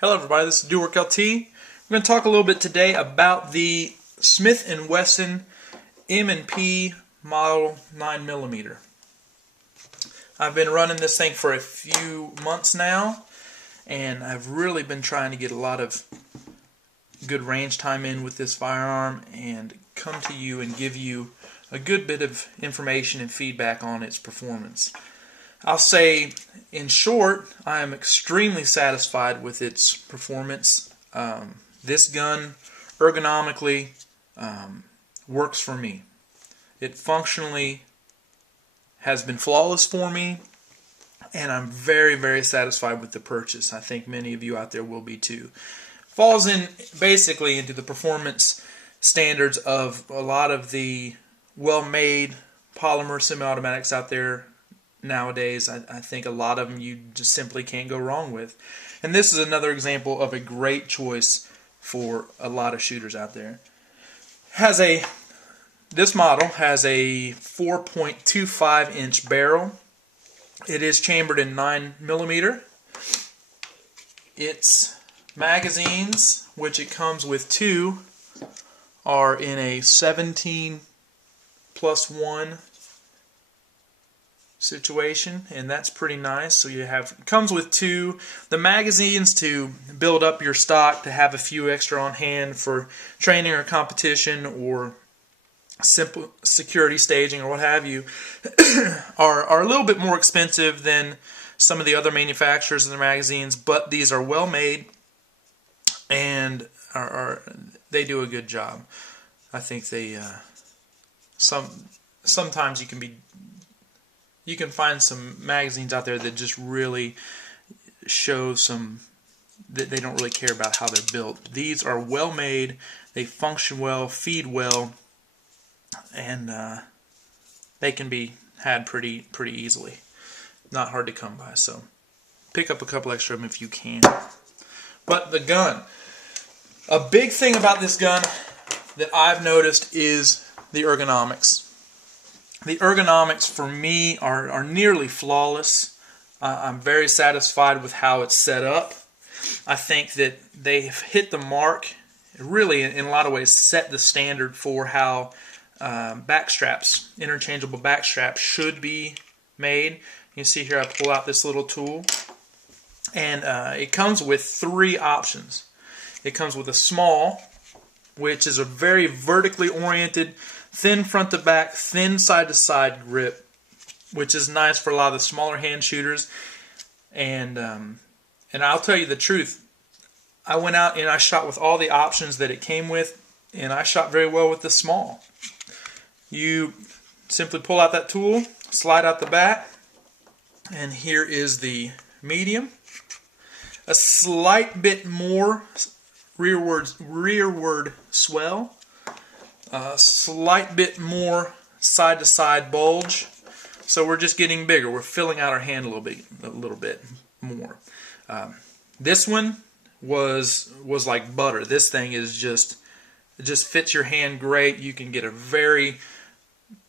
Hello everybody, this is DoWork LT. We're going to talk a little bit today about the Smith & Wesson M+P model 9mm. I've been running this thing for a few months now, and I've really been trying to get a lot of good range time in with this firearm and come to you and give you a good bit of information and feedback on its performance. I'll say, in short, I am extremely satisfied with its performance. This gun, ergonomically, works for me. It functionally has been flawless for me, and I'm very, very satisfied with the purchase. I think many of you out there will be too. Falls in basically into the performance standards of a lot of the well-made polymer semi-automatics out there nowadays. I think a lot of them you just simply can't go wrong with. And this is another example of a great choice for a lot of shooters out there. This model has a 4.25 inch barrel. It is chambered in 9mm. Its magazines, which it comes with two, are in a 17+1 situation, and that's pretty nice. So it comes with two. The magazines to build up your stock, to have a few extra on hand for training or competition or simple security staging or what have you, are a little bit more expensive than some of the other manufacturers of the magazines, but these are well made and they do a good job. I think they sometimes you can find some magazines out there that just really show that they don't really care about how they're built. These are well made, they function well, feed well, and they can be had pretty easily. Not hard to come by, so pick up a couple extra of them if you can. But the gun. A big thing about this gun that I've noticed is the ergonomics. The ergonomics for me are nearly flawless. I'm very satisfied with how it's set up. I think that they've hit the mark, really in a lot of ways set the standard for how backstraps, interchangeable backstraps, should be made. You can see here I pull out this little tool, and it comes with three options. It comes with a small, which is a very vertically oriented, thin front to back, thin side to side grip, which is nice for a lot of the smaller hand shooters. And I'll tell you the truth, I went out and I shot with all the options that it came with, and I shot very well with the small. You simply pull out that tool, slide out the back, and here is the medium. A slight bit more rearward swell. A slight bit more side-to-side bulge, so we're just getting bigger. We're filling out our hand a little bit more. This one was like butter. This thing is it just fits your hand great. You can get a very,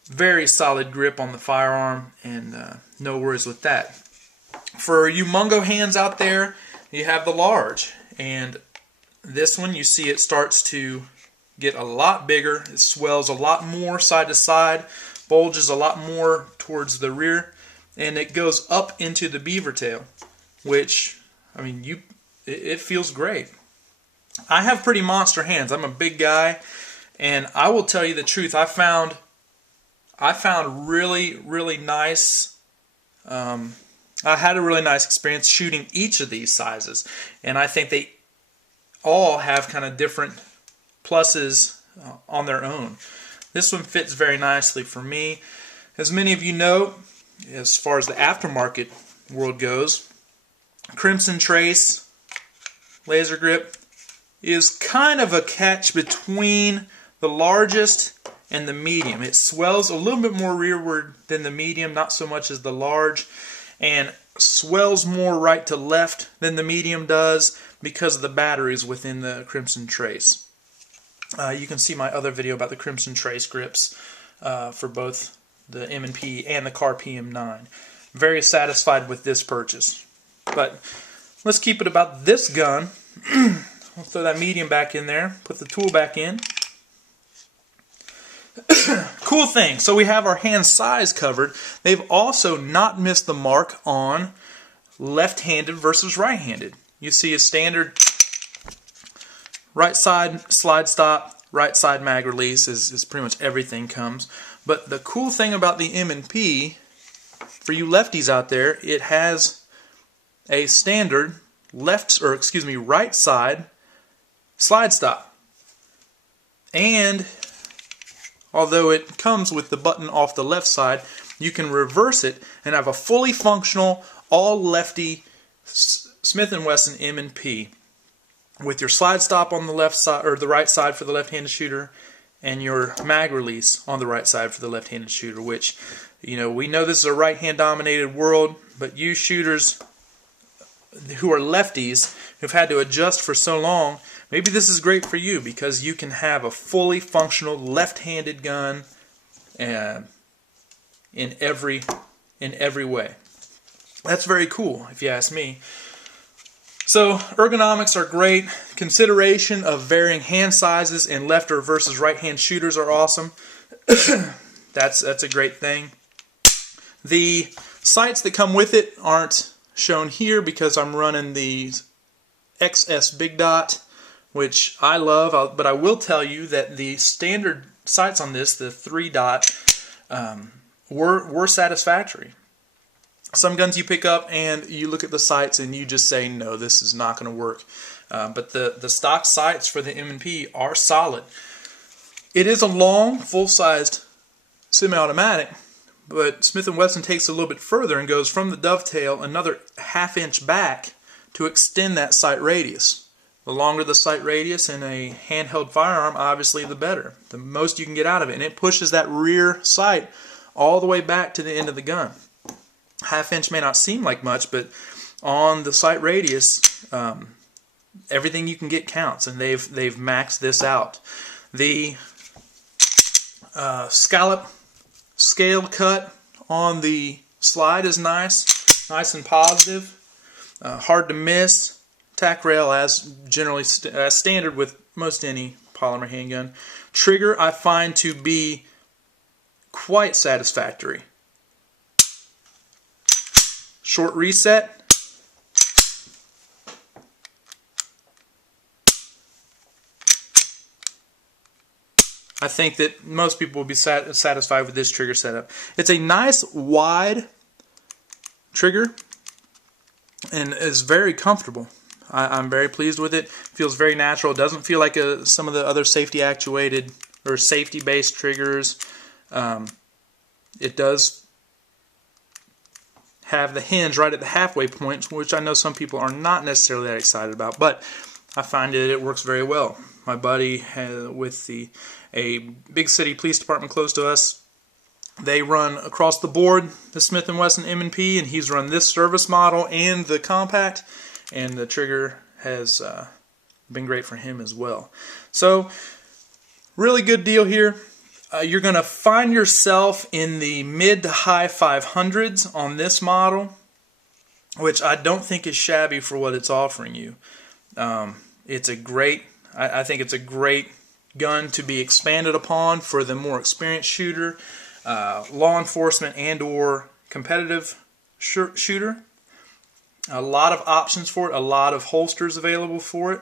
very solid grip on the firearm, and no worries with that. For you mungo hands out there, you have the large, and this one, you see it starts to get a lot bigger. It swells a lot more side to side, bulges a lot more towards the rear, and it goes up into the beaver tail, which, I mean, it feels great. I have pretty monster hands. I'm a big guy, and I will tell you the truth. I found really, really nice. I had a really nice experience shooting each of these sizes, and I think they all have kind of different pluses on their own. This one fits very nicely for me. As many of you know, as far as the aftermarket world goes, Crimson Trace laser grip is kind of a catch between the largest and the medium. It swells a little bit more rearward than the medium, not so much as the large, and swells more right to left than the medium does because of the batteries within the Crimson Trace. You can see my other video about the Crimson Trace grips for both the M+P and the Car PM9. Very satisfied with this purchase. But let's keep it about this gun. I'll throw that medium back in there, put the tool back in. Cool thing, so we have our hand size covered. They've also not missed the mark on left-handed versus right-handed. You see a standard right side slide stop, right side mag release is pretty much everything comes. But the cool thing about the M+P, for you lefties out there, it has a standard right side slide stop. And although it comes with the button off the left side, you can reverse it and have a fully functional, all lefty Smith & Wesson M+P with your slide stop on the left side or the right side for the left-handed shooter, and your mag release on the right side for the left-handed shooter. Which, you know, we know this is a right-hand dominated world, but you shooters who are lefties who've had to adjust for so long, maybe this is great for you because you can have a fully functional left-handed gun in every way. That's very cool, if you ask me. So ergonomics are great. Consideration of varying hand sizes in left or versus right hand shooters are awesome. That's a great thing. The sights that come with it aren't shown here because I'm running the XS Big Dot, which I love, but I will tell you that the standard sights on this, the 3-dot, were satisfactory. Some guns you pick up and you look at the sights and you just say, no, this is not going to work. But the stock sights for the M+P are solid. It is a long, full-sized semi-automatic, but Smith & Wesson takes it a little bit further and goes from the dovetail another ½ inch back to extend that sight radius. The longer the sight radius in a handheld firearm, obviously the better. The most you can get out of it. And it pushes that rear sight all the way back to the end of the gun. ½ inch may not seem like much, but on the sight radius, everything you can get counts, and they've maxed this out. The scallop scale cut on the slide is nice and positive, hard to miss. Tack rail as generally as standard with most any polymer handgun. Trigger I find to be quite satisfactory. Short reset. I think that most people will be satisfied with this trigger setup. It's a nice wide trigger and is very comfortable. I'm very pleased with it. Feels very natural. It doesn't feel like some of the other safety actuated or safety based triggers. It does have the hinge right at the halfway point, which I know some people are not necessarily that excited about, but I find it works very well. My buddy with a big city police department close to us, they run across the board the Smith & Wesson M+P, and he's run this service model and the compact, and the trigger has been great for him as well. So really good deal here. You're going to find yourself in the mid to high 500s on this model, which I don't think is shabby for what it's offering you. It's a great, I think it's a great gun to be expanded upon for the more experienced shooter, law enforcement and or competitive shooter. A lot of options for it, a lot of holsters available for it.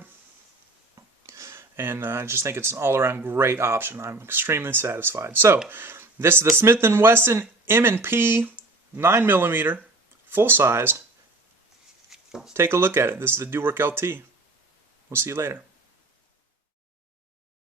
And I just think it's an all-around great option. I'm extremely satisfied. So, this is the Smith & Wesson M+P 9mm, full-sized. Take a look at it. This is the Do Work LT. We'll see you later.